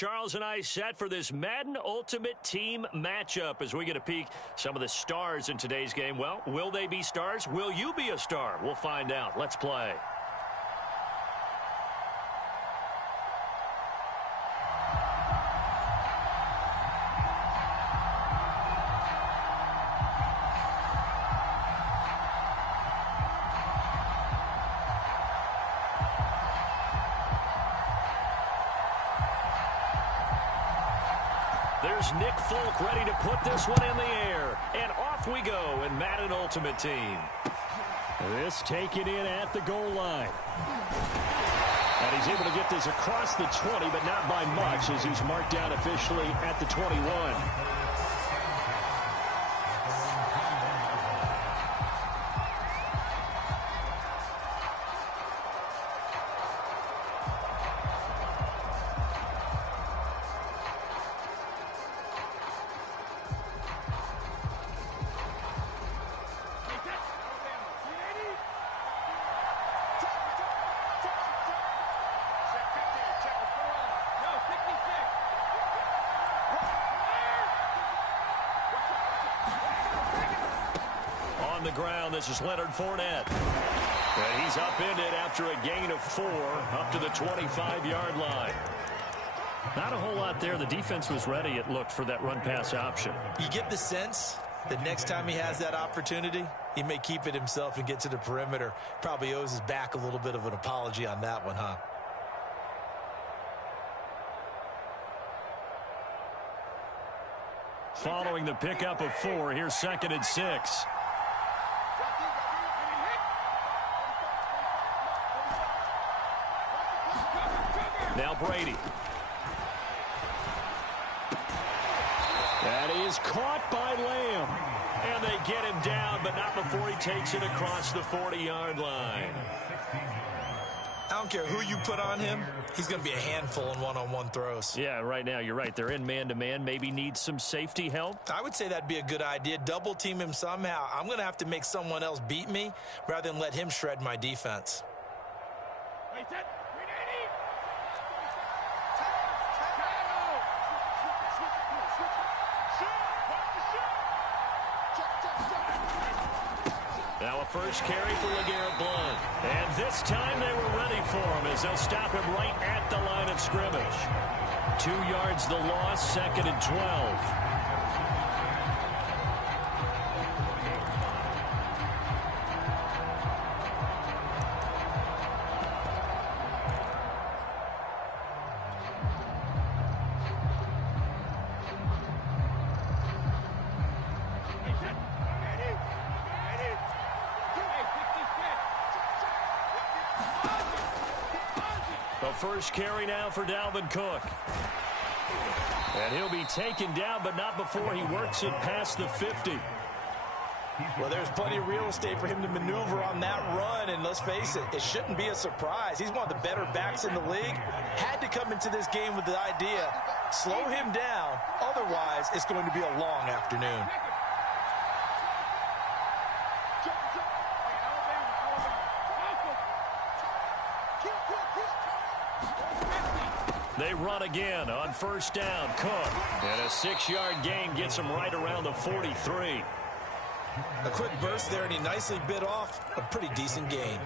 Charles and I set for this Madden Ultimate Team matchup as we get a peek some of the stars in today's game. Well, will they be stars? Will you be a star? We'll find out. Let's play. There's Nick Folk ready to put this one in the air. And off we go in Madden Ultimate Team. This taken in at the goal line. And he's able to get this across the 20, but not by much as he's marked down officially at the 21. On the ground, this is Leonard Fournette. And he's upended after a gain of 4 up to the 25-yard line. Not a whole lot there. The defense was ready, it looked, for that run-pass option. You get the sense that next time he has that opportunity, he may keep it himself and get to the perimeter. Probably owes his back a little bit of an apology on that one, huh? Following the pickup of 4, here's 2nd and 6. Now Brady. That is caught by Lamb. And they get him down, but not before he takes it across the 40-yard line. I don't care who you put on him. He's going to be a handful in one-on-one throws. Yeah, right now, you're right. They're in man-to-man. Maybe need some safety help. I would say that'd be a good idea. Double team him somehow. I'm going to have to make someone else beat me rather than let him shred my defense. Now a first carry for LeGarrette Blount. And this time they were ready for him as they'll stop him right at the line of scrimmage. 2 yards the loss, 2nd and 12. The first carry now for Dalvin Cook. And he'll be taken down, but not before he works it past the 50. Well, there's plenty of real estate for him to maneuver on that run, and let's face it, it shouldn't be a surprise. He's one of the better backs in the league. Had to come into this game with the idea, slow him down, otherwise it's going to be a long afternoon. They run again on first down. Cook. And a 6-yard gain gets him right around the 43. A quick burst there, and he nicely bit off a pretty decent gain.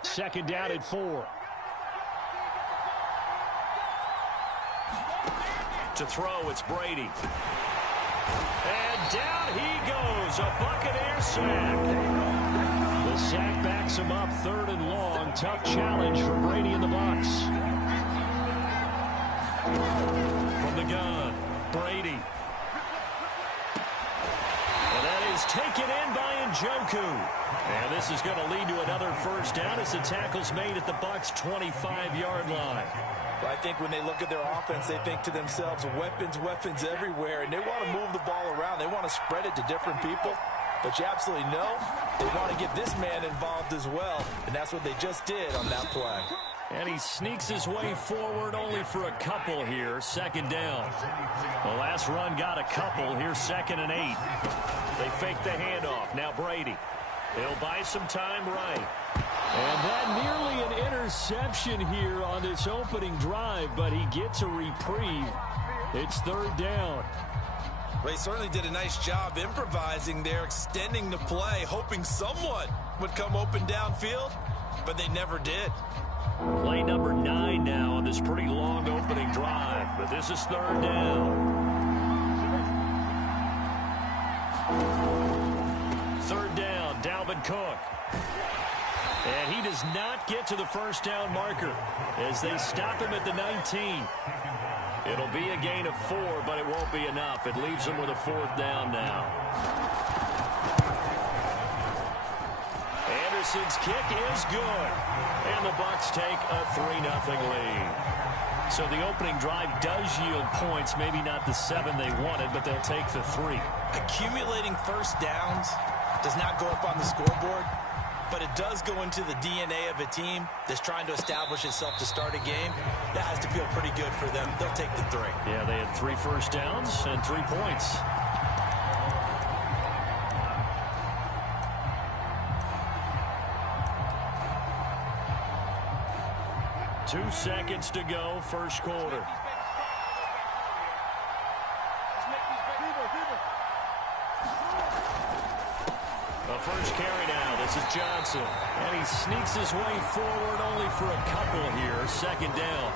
Second down at 4. To throw, it's Brady. And down he goes. A Buccaneer sack. The sack backs him up, 3rd and long. Tough challenge for Brady and the Bucs. From the gun, Brady. And that is taken in by Njoku. And this is going to lead to another first down as the tackle's made at the Bucs' 25-yard line. Well, I think when they look at their offense, they think to themselves, weapons, weapons everywhere, and they want to move the ball around. They want to spread it to different people. But you absolutely know they want to get this man involved as well, and that's what they just did on that play. And he sneaks his way forward only for a couple here. 2nd down. The last run got a couple. Here's 2nd and 8. They fake the handoff. Now Brady. He'll buy some time right. And that nearly an interception here on this opening drive, but he gets a reprieve. It's third down. Well, he certainly did a nice job improvising there, extending the play, hoping someone would come open downfield, but they never did. Play number 9 now on this pretty long opening drive, but this is third down. Third down, Dalvin Cook. And he does not get to the first down marker as they stop him at the 19. It'll be a gain of 4, but it won't be enough. It leaves him with a fourth down now. Anderson's kick is good. And the Bucs take a 3-0 lead. So the opening drive does yield points, maybe not the 7 they wanted, but they'll take the 3. Accumulating first downs does not go up on the scoreboard, but it does go into the DNA of a team that's trying to establish itself to start a game. That has to feel pretty good for them. They'll take the 3. Yeah, they had 3 first downs and 3 points. Two seconds to go, first quarter. The first carry now. This is Johnson. And he sneaks his way forward only for a couple here. Second down.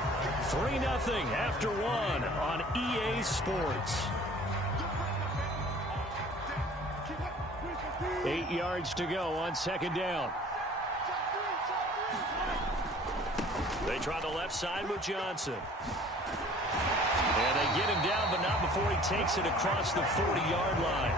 3-0 after 1 on EA Sports. 8 yards to go on second down. They try the left side with Johnson. And they get him down, but not before he takes it across the 40-yard line.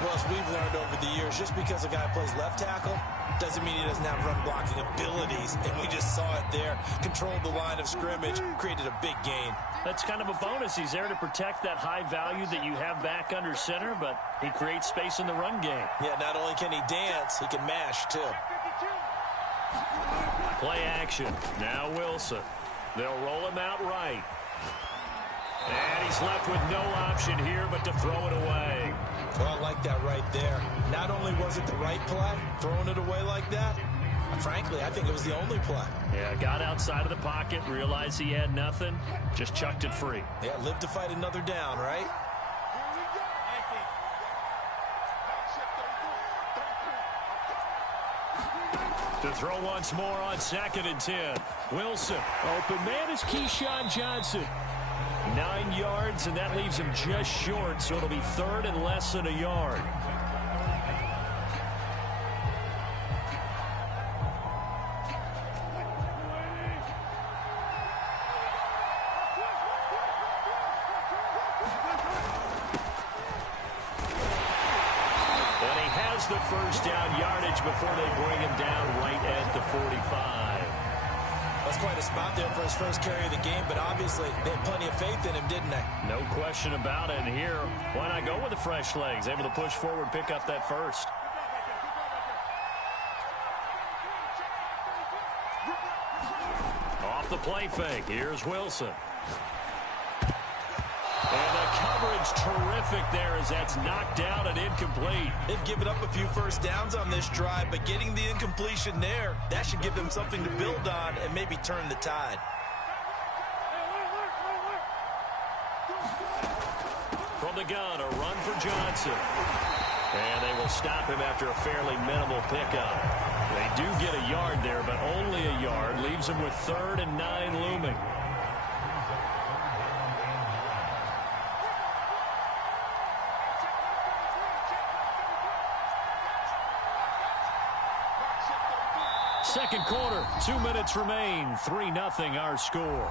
Well, as we've learned over the years, just because a guy plays left tackle doesn't mean he doesn't have run blocking abilities. And we just saw it there. Controlled the line of scrimmage, created a big gain. That's kind of a bonus. He's there to protect that high value that you have back under center, but he creates space in the run game. Yeah, not only can he dance, he can mash, too. Play action. Now Wilson. They'll roll him out right. And he's left with no option here but to throw it away. Well, I like that right there. Not only was it the right play, throwing it away like that, frankly, I think it was the only play. Yeah, got outside of the pocket, realized he had nothing, just chucked it free. Yeah, live to fight another down, right? To throw once more on 2nd and 10. Wilson. Open man is Keyshawn Johnson. 9 yards, and that leaves him just short, so it'll be third and less than a yard. And he has the first down yardage before they bring him down right at the 45. That's quite a spot there for his first carry of the game, but obviously they had plenty of faith in him, didn't they? No question about it. And here, why not go with the fresh legs? Able to push forward, pick up that first. Off the play fake. Here's Wilson. And the coverage terrific there as that's knocked down and incomplete. They've given up a few first downs on this drive, but getting the incompletion there, that should give them something to build on and maybe turn the tide. From the gun, a run for Johnson. And they will stop him after a fairly minimal pickup. They do get a yard there, but only a yard. Leaves him with 3rd and 9 looming. Second quarter, 2 minutes remain. 3-0 our score.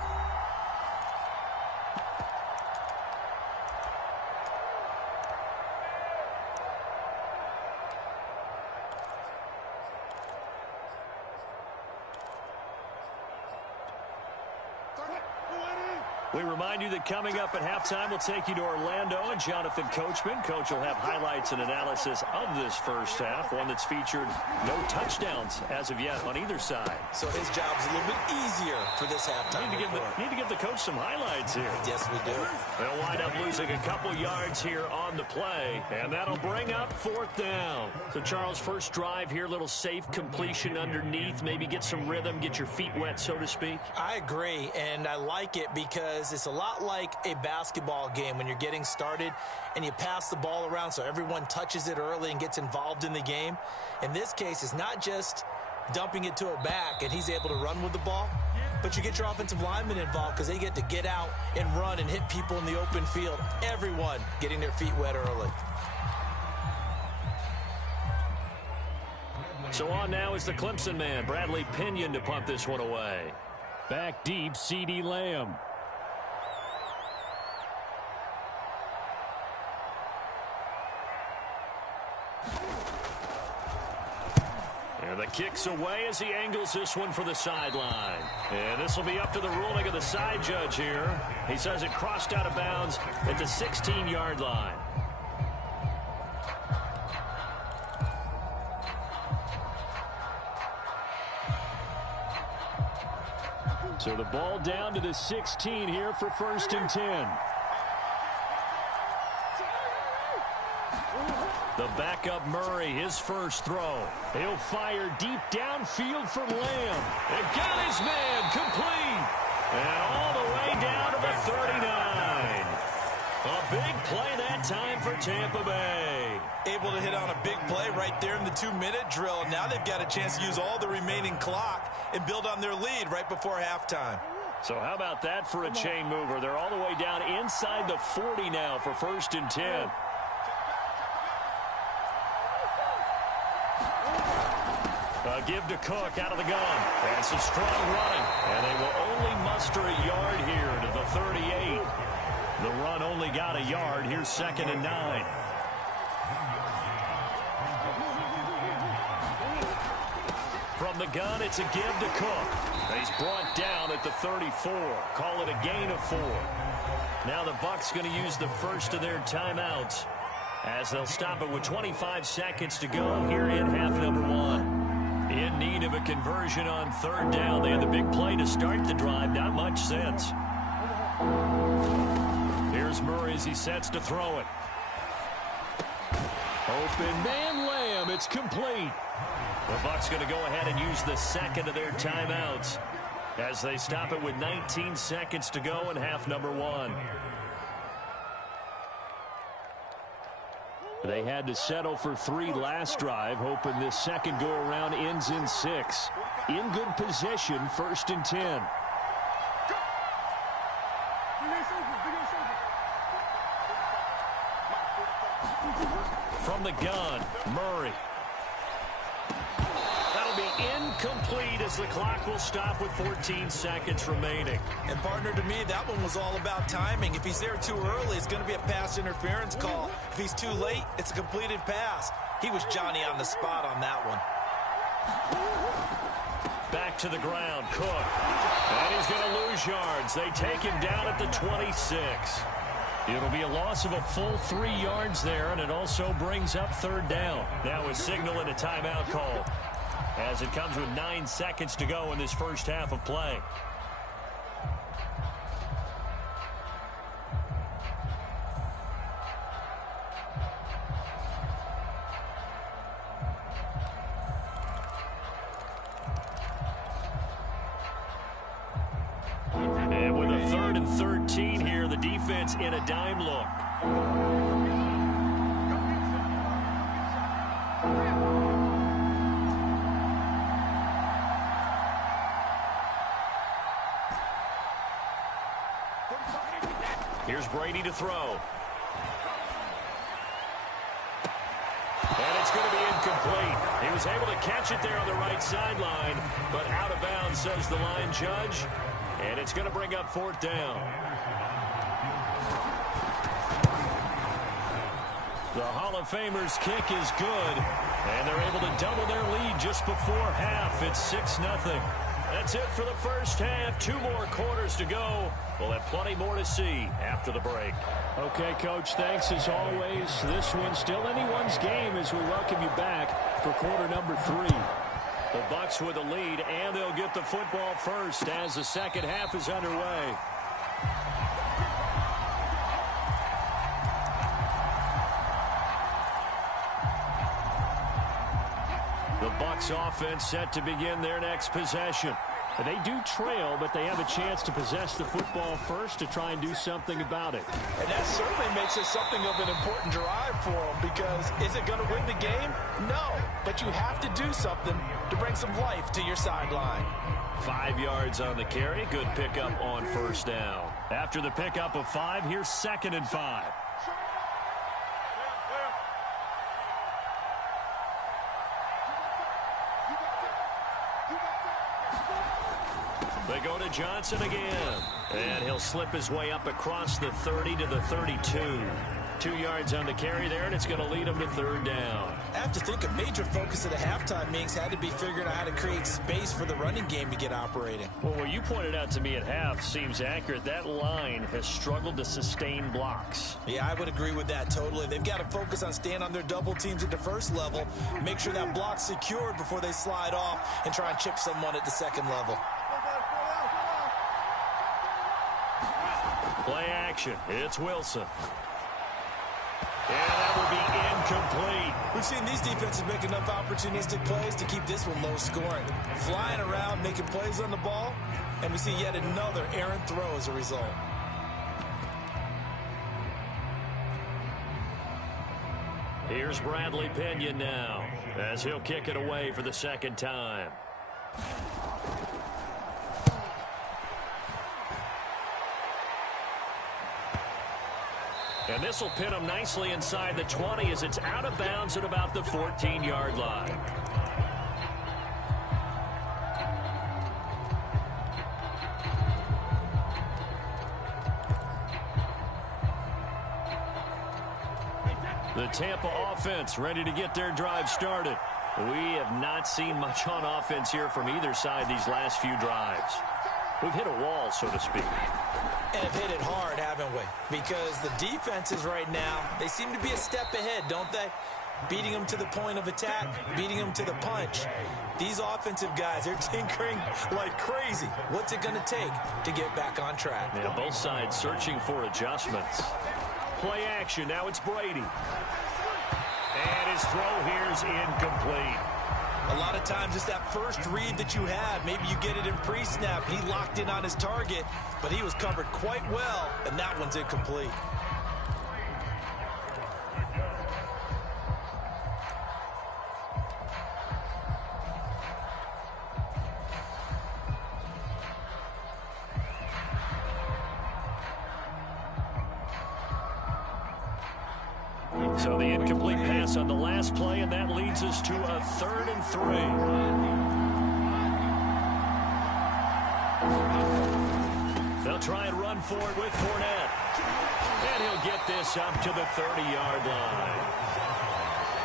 We remind you that coming up at halftime, we'll take you to Orlando and Jonathan Coachman. Coach will have highlights and analysis of this first half, one that's featured no touchdowns as of yet on either side. So his job's a little bit easier for this halftime. Need to give the coach some highlights here. Yes, we do. They'll wind up losing a couple yards here on the play, and that'll bring up 4th down. So, Charles, first drive here, little safe completion underneath, maybe get some rhythm, get your feet wet, so to speak. I agree, and I like it because it's a lot like a basketball game when you're getting started and you pass the ball around so everyone touches it early and gets involved in the game. In this case, it's not just dumping it to a back and he's able to run with the ball, but you get your offensive linemen involved because they get to get out and run and hit people in the open field. Everyone getting their feet wet early. So on now is the Clemson man, Bradley Pinion, to punt this one away. Back deep, CeeDee Lamb. And the kick's away as he angles this one for the sideline. And this will be up to the ruling of the side judge here. He says it crossed out of bounds at the 16-yard line. So the ball down to the 16 here for 1st and 10. The backup Murray, his first throw. He'll fire deep downfield for Lamb. It got his man complete. And all the way down to the 39. A big play that time for Tampa Bay. Able to hit on a big play right there in the 2-minute drill. Now they've got a chance to use all the remaining clock and build on their lead right before halftime. So how about that for a chain mover? They're all the way down inside the 40 now for 1st and 10. A give to Cook out of the gun. And some strong running. And they will only muster a yard here to the 38. The run only got a yard. Here's 2nd and 9. From the gun, it's a give to Cook. He's brought down at the 34. Call it a gain of 4. Now the Bucs going to use the first of their timeouts as they'll stop it with 25 seconds to go here in half number 1. In need of a conversion on 3rd down. They had the big play to start the drive. Not much sense. Here's Murray as he sets to throw it. Open man Lamb. It's complete. The Bucs going to go ahead and use the second of their timeouts as they stop it with 19 seconds to go in half number 1. They had to settle for 3 last drive, hoping this second go-around ends in 6. In good position, 1st and 10. From the gun, Murray. That'll be incomplete as the clock will stop with 14 seconds remaining. And partner, to me, that one was all about timing. If he's there too early, it's going to be a pass interference call. If he's too late, it's a completed pass. He was Johnny on the spot on that one. Back to the ground, Cook. And he's going to lose yards. They take him down at the 26. It'll be a loss of a full 3 yards there, and it also brings up 3rd down. Now a signal and a timeout call as it comes with 9 seconds to go in this first half of play. And with a 3rd and 13 here, the defense in a dime look. Here's Brady to throw. And it's going to be incomplete. He was able to catch it there on the right sideline, but out of bounds, says the line judge. And it's going to bring up 4th down. The Hall of Famer's kick is good, and they're able to double their lead just before half. It's 6-0. That's it for the first half. 2 more quarters to go. We'll have plenty more to see after the break. Okay, Coach, thanks as always. This one's still anyone's game as we welcome you back for quarter number 3. The Bucs with the lead, and they'll get the football first as the second half is underway. The Bucs offense set to begin their next possession. They do trail, but they have a chance to possess the football first to try and do something about it. And that certainly makes it something of an important drive for them, because is it going to win the game? No, but you have to do something to bring some life to your sideline. 5 yards on the carry. Good pickup on first down. After the pickup of 5, here's 2nd and 5. They go to Johnson again. And he'll slip his way up across the 30 to the 32. 2 yards on the carry there, and it's going to lead him to 3rd down. I have to think a major focus of the halftime meetings had to be figuring out how to create space for the running game to get operating. Well, what you pointed out to me at half seems accurate. That line has struggled to sustain blocks. Yeah, I would agree with that totally. They've got to focus on staying on their double teams at the first level, make sure that block's secured before they slide off and try and chip someone at the second level. Play action. It's Wilson. And that will be incomplete. We've seen these defenses make enough opportunistic plays to keep this one low scoring. Flying around, making plays on the ball, and we see yet another errant throw as a result. Here's Bradley Pinion now, as he'll kick it away for the 2nd time. And this will pin him nicely inside the 20 as it's out of bounds at about the 14-yard line. The Tampa offense ready to get their drive started. We have not seen much on offense here from either side these last few drives. We've hit a wall, so to speak. And have hit it hard, haven't we? Because the defenses right now, they seem to be a step ahead, don't they? Beating them to the point of attack, beating them to the punch. These offensive guys, they're tinkering like crazy. What's it going to take to get back on track? Yeah, both sides searching for adjustments. Play action. Now it's Brady. And his throw here's incomplete. A lot of times it's that first read that you have. Maybe you get it in pre-snap. He locked in on his target, but he was covered quite well, and that one's incomplete. So the incomplete pass on the last play, and that leads us to a 3rd and 3. They'll try and run for it with Fournette. And he'll get this up to the 30-yard line.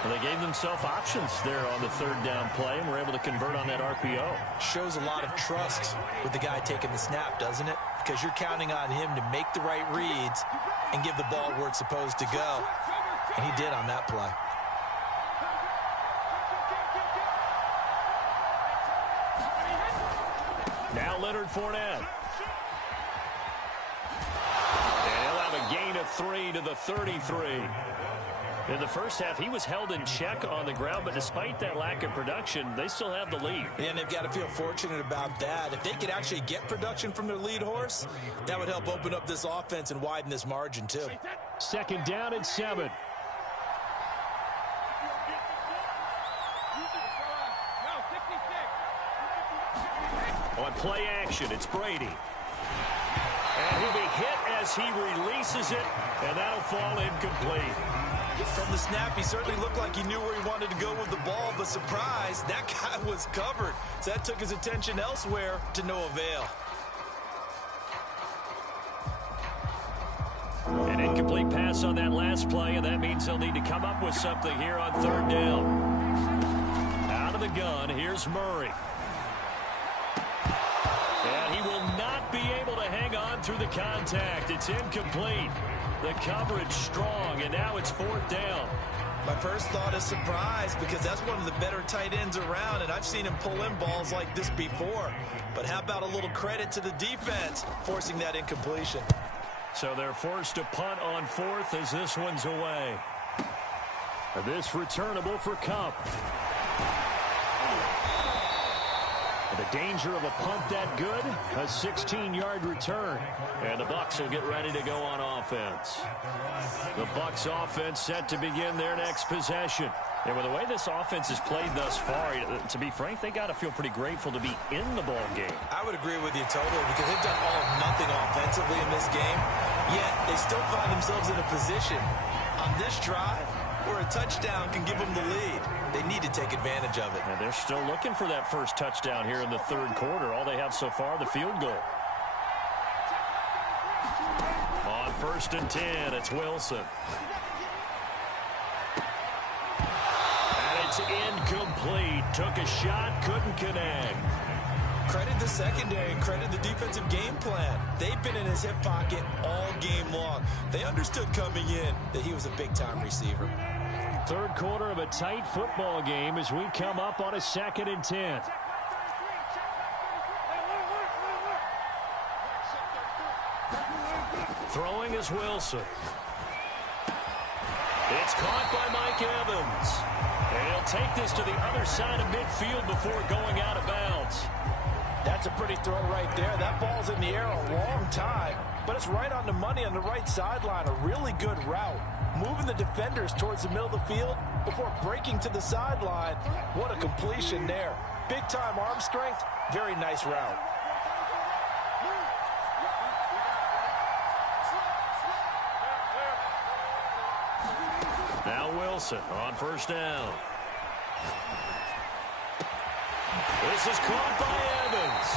And they gave themselves options there on the 3rd down play, and were able to convert on that RPO. Shows a lot of trust with the guy taking the snap, doesn't it? Because you're counting on him to make the right reads and give the ball where it's supposed to go. And he did on that play. Now Leonard Fournette. And he'll have a gain of 3 to the 33. In the first half, he was held in check on the ground, but despite that lack of production, they still have the lead. And they've got to feel fortunate about that. If they could actually get production from their lead horse, that would help open up this offense and widen this margin, too. 2nd down and 7. On play action, it's Brady. And he'll be hit as he releases it, and that'll fall incomplete. From the snap, he certainly looked like he knew where he wanted to go with the ball, but surprise, that guy was covered. So that took his attention elsewhere to no avail. An incomplete pass on that last play, and that means they'll need to come up with something here on 3rd down. Out of the gun, here's Murray. through the contact. It's incomplete. The coverage strong, and now it's fourth down. My first thought is surprise, because that's one of the better tight ends around, and I've seen him pull in balls like this before. But how about a little credit to the defense forcing that incompletion? So they're forced to punt on fourth as this one's away. This returnable for Cup. The danger of a punt that good, a 16-yard return. And the Bucs will get ready to go on offense. The Bucs offense set to begin their next possession. And with the way this offense has played thus far, to be frank, they got to feel pretty grateful to be in the ball game. I would agree with you totally, because they've done all of nothing offensively in this game, yet they still find themselves in a position on this drive where a touchdown can give them the lead. They need to take advantage of it. And they're still looking for that first touchdown here in the third quarter. All they have so far, the field goal. On 1st and 10, it's Wilson. And it's incomplete. Took a shot, couldn't connect. Credit the secondary and credit the defensive game plan. They've been in his hip pocket all game long. They understood coming in that he was a big-time receiver. Third quarter of a tight football game as we come up on a 2nd and 10. Throwing is Wilson. It's caught by Mike Evans. And he'll take this to the other side of midfield before going out of bounds. That's a pretty throw right there. That ball's in the air a long time, but it's right on the money on the right sideline. A really good route. Moving the defenders towards the middle of the field before breaking to the sideline. What a completion there. Big-time arm strength. Very nice route. Now Wilson on 1st down. This is caught by Evans.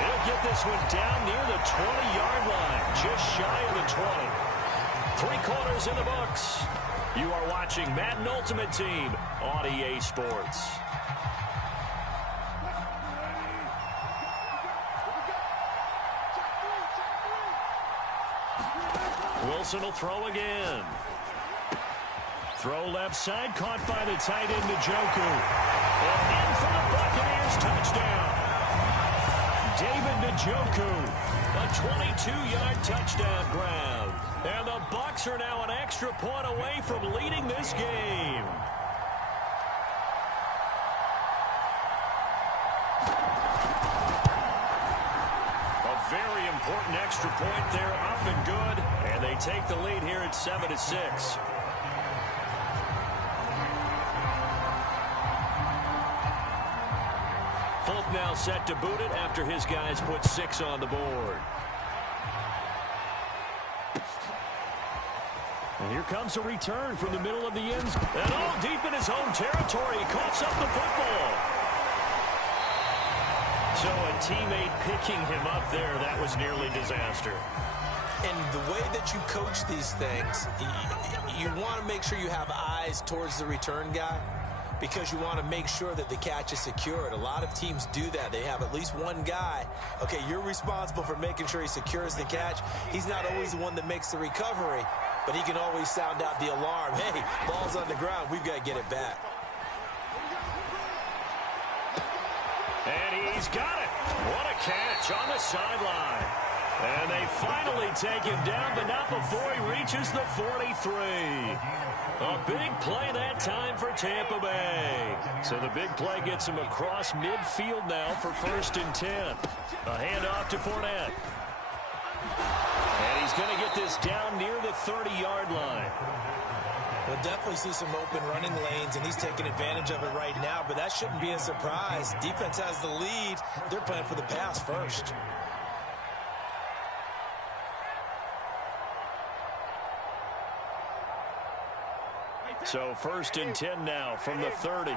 He'll get this one down near the 20-yard line, just shy of the 20. 3 quarters in the books. You are watching Madden Ultimate Team on EA Sports. Wilson will throw again. Throw left side, caught by the tight end, Njoku. And in for the Buccaneers, touchdown. David Njoku, a 22-yard touchdown grab. And the Bucs are now an extra point away from leading this game. A very important extra point there, up and good. And they take the lead here at 7-6. Folk now set to boot it after his guys put 6 on the board. And here comes a return from the middle of the end zone. And all deep in his own territory. He coughs up the football. So a teammate picking him up there, that was nearly disaster. And the way that you coach these things, you want to make sure you have eyes towards the return guy, because you want to make sure that the catch is secured. A lot of teams do that. They have at least one guy. Okay, you're responsible for making sure he secures the catch. He's not always the one that makes the recovery, but he can always sound out the alarm. Hey, ball's on the ground. We've got to get it back. And he's got it. What a catch on the sideline. And they finally take him down, but not before he reaches the 43. A big play that time for Tampa Bay. So the big play gets him across midfield now for 1st and 10. A handoff to Fournette. And he's going to get this down near the 30-yard line. We'll definitely see some open running lanes, and he's taking advantage of it right now, but that shouldn't be a surprise. Defense has the lead. They're playing for the pass first. So 1st and 10 now from the 30.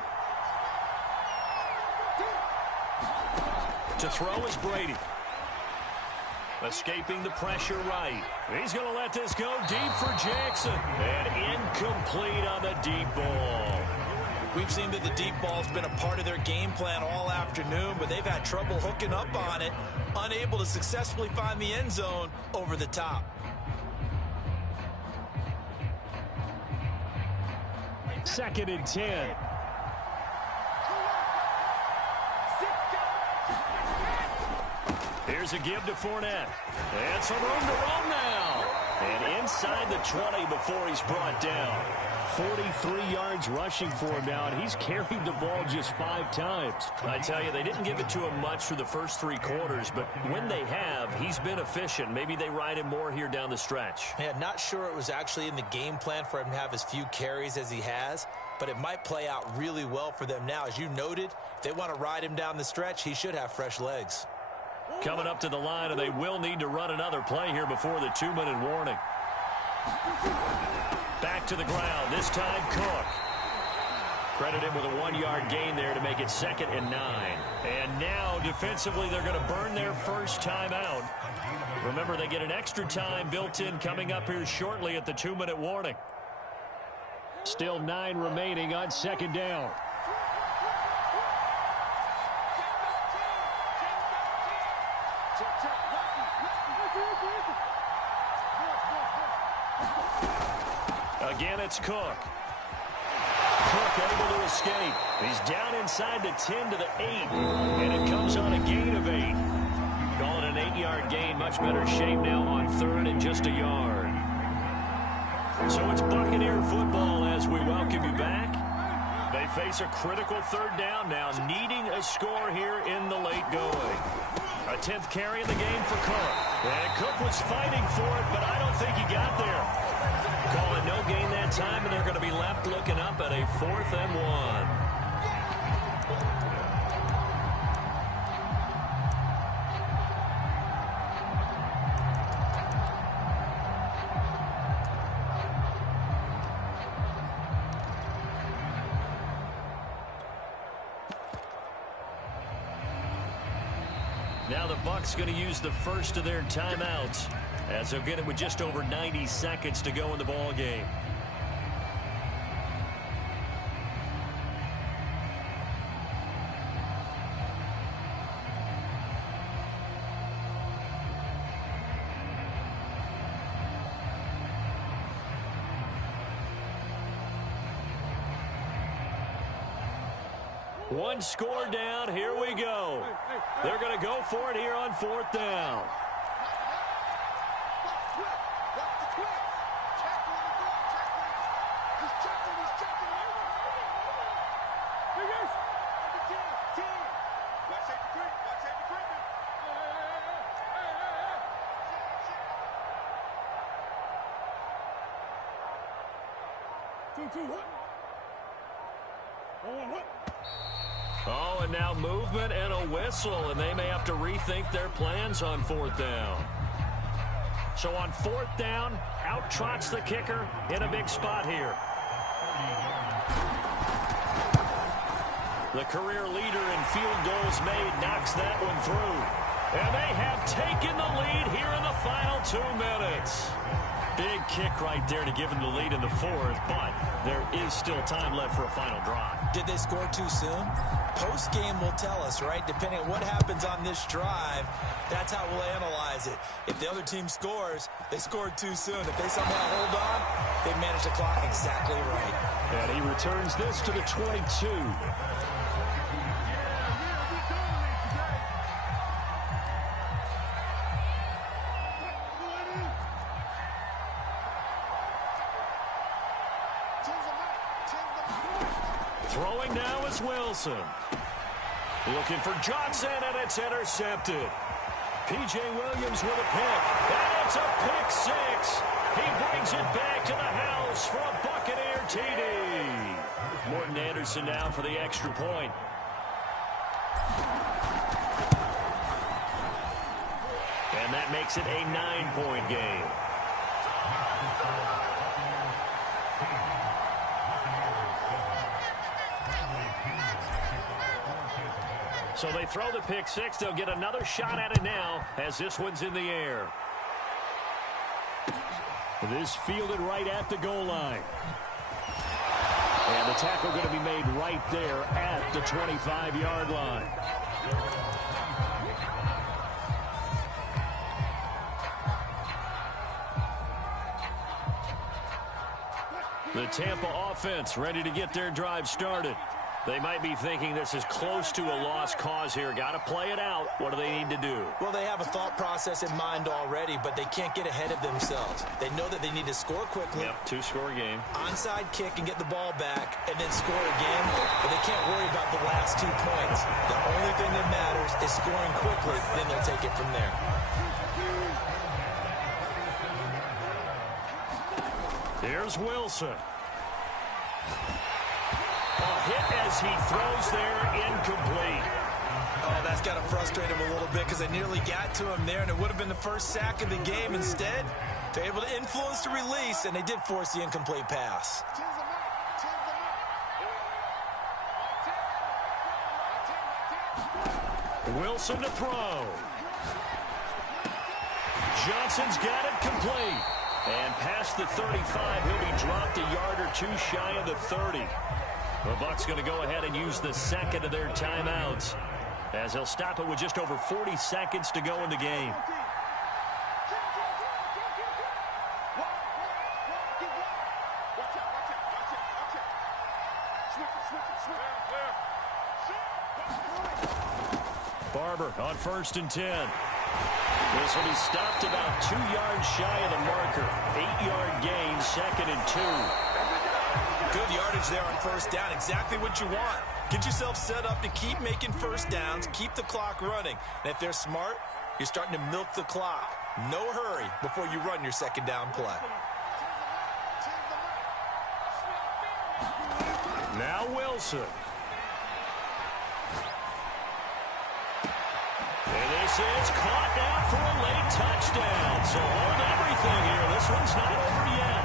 To throw is Brady. Escaping the pressure right. He's going to let this go deep for Jackson. And incomplete on the deep ball. We've seen that the deep ball's been a part of their game plan all afternoon, but they've had trouble hooking up on it, unable to successfully find the end zone over the top. Second and 10. Here's a give to Fournette. And some room to roam now. And inside the 20 before he's brought down. 43 yards rushing for him now, and he's carried the ball just 5 times. I tell you, they didn't give it to him much through the first 3 quarters, but when they have, he's been efficient. Maybe they ride him more here down the stretch. Yeah, not sure it was actually in the game plan for him to have as few carries as he has, but it might play out really well for them now. As you noted, if they want to ride him down the stretch, he should have fresh legs. Coming up to the line, and they will need to run another play here before the 2-minute warning. Back to the ground, this time Cook. Credit him with a 1-yard gain there to make it 2nd and 9. And now, defensively, they're going to burn their first time out. Remember, they get an extra time built in coming up here shortly at the 2-minute warning. Still 9 remaining on 2nd down. Again, it's Cook. Cook able to escape. He's down inside the 10 to the 8. And it comes on a gain of 8. Call it an 8-yard gain. Much better shape now on 3rd and just a yard. So it's Buccaneer football as we welcome you back. They face a critical 3rd down now, needing a score here in the late going. A 10th carry in the game for Cook. And Cook was fighting for it, but I don't think he got there. Call it no gain that time, and they're going to be left looking up at a 4th and 1. Now the Bucs going to use the first of their timeouts, as they'll get it with just over 90 seconds to go in the ball game. One score down. Here we go. They're going to go for it here on 4th down. Oh, and now movement and a whistle, and they may have to rethink their plans on 4th down. So on 4th down, out trots the kicker in a big spot here. The career leader in field goals made knocks that one through. And they have taken the lead here in the final 2 minutes. Big kick right there to give them the lead in the 4th, but there is still time left for a final drive. Did they score too soon? Post-game will tell us, right? Depending on what happens on this drive, that's how we'll analyze it. If the other team scores, they scored too soon. If they somehow hold on, they've managed the clock exactly right. And he returns this to the 22. Throwing now is Wilson. Looking for Johnson, and it's intercepted. P.J. Williams with a pick. And it's a pick 6. He brings it back to the house for a Buccaneer TD. Morton Anderson now for the extra point. And that makes it a 9-point game. So they throw the pick 6. They'll get another shot at it now as this one's in the air. This fielded right at the goal line. And the tackle going to be made right there at the 25-yard line. The Tampa offense ready to get their drive started. They might be thinking this is close to a lost cause here. Got to play it out. What do they need to do? Well, they have a thought process in mind already, but they can't get ahead of themselves. They know that they need to score quickly. Yep, two-score game. Onside kick and get the ball back and then score again, but they can't worry about the last 2 points. The only thing that matters is scoring quickly, then they'll take it from there. Here's Wilson. A hit as he throws there, incomplete. Oh, that's got to frustrate him a little bit because they nearly got to him there, and it would have been the first sack of the game. Instead, they're able to influence the release, and they did force the incomplete pass. Wilson to throw. Johnson's got it complete. And past the 35, he'll be dropped a yard or two shy of the 30. The Bucs going to go ahead and use the second of their timeouts, as he'll stop it with just over 40 seconds to go in the game. Barber on 1st and 10. This will be stopped about 2 yards shy of the marker. 8-yard gain, 2nd and 2. Good yardage there on 1st down. Exactly what you want. Get yourself set up to keep making 1st downs, keep the clock running. And if they're smart, you're starting to milk the clock. No hurry before you run your 2nd down play. Now Wilson. And this is caught now for a late touchdown. So hold everything here. This one's not over yet.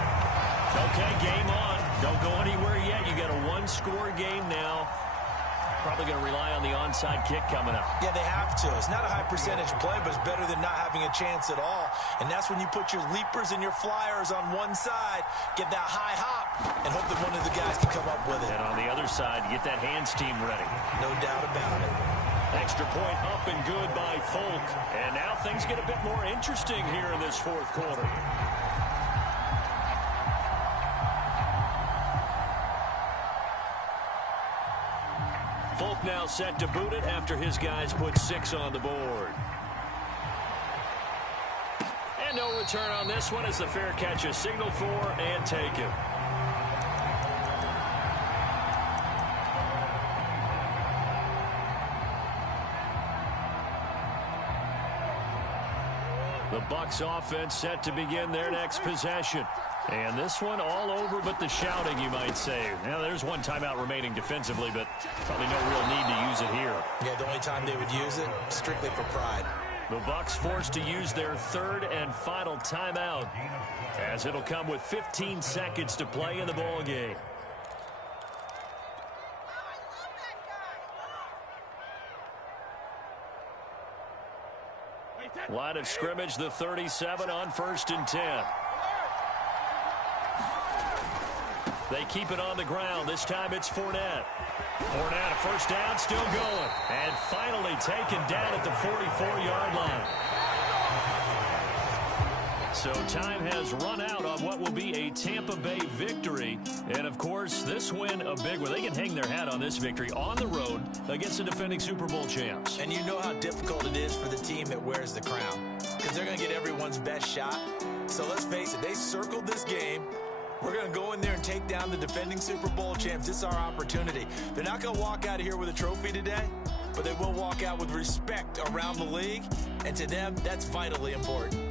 Okay, game on. Don't go anywhere yet. You got a 1-score game now. Probably going to rely on the onside kick coming up. Yeah, they have to. It's not a high percentage play, but it's better than not having a chance at all. And that's when you put your leapers and your flyers on one side, get that high hop, and hope that one of the guys can come up with it. And on the other side, get that hands team ready. No doubt about it. Extra point up and good by Folk. And now things get a bit more interesting here in this 4th quarter. Folk now set to boot it after his guys put 6 on the board. And no return on this one as the fair catch is signaled for and taken. The Bucs offense set to begin their next possession. And this one all over but the shouting, you might say. Now, there's one timeout remaining defensively, but probably no real need to use it here. Yeah, the only time they would use it, strictly for pride. The Bucs forced to use their 3rd and final timeout, as it'll come with 15 seconds to play in the ball game. Line of scrimmage, the 37 on 1st and 10. They keep it on the ground. This time it's Fournette. Fournette, a 1st down, still going. And finally taken down at the 44-yard line. So time has run out on what will be a Tampa Bay victory. And, of course, this win a big one. They can hang their hat on this victory on the road against the defending Super Bowl champs. And you know how difficult it is for the team that wears the crown, because they're going to get everyone's best shot. So let's face it, they circled this game. We're going to go in there and take down the defending Super Bowl champs. This is our opportunity. They're not going to walk out of here with a trophy today, but they will walk out with respect around the league. And to them, that's vitally important.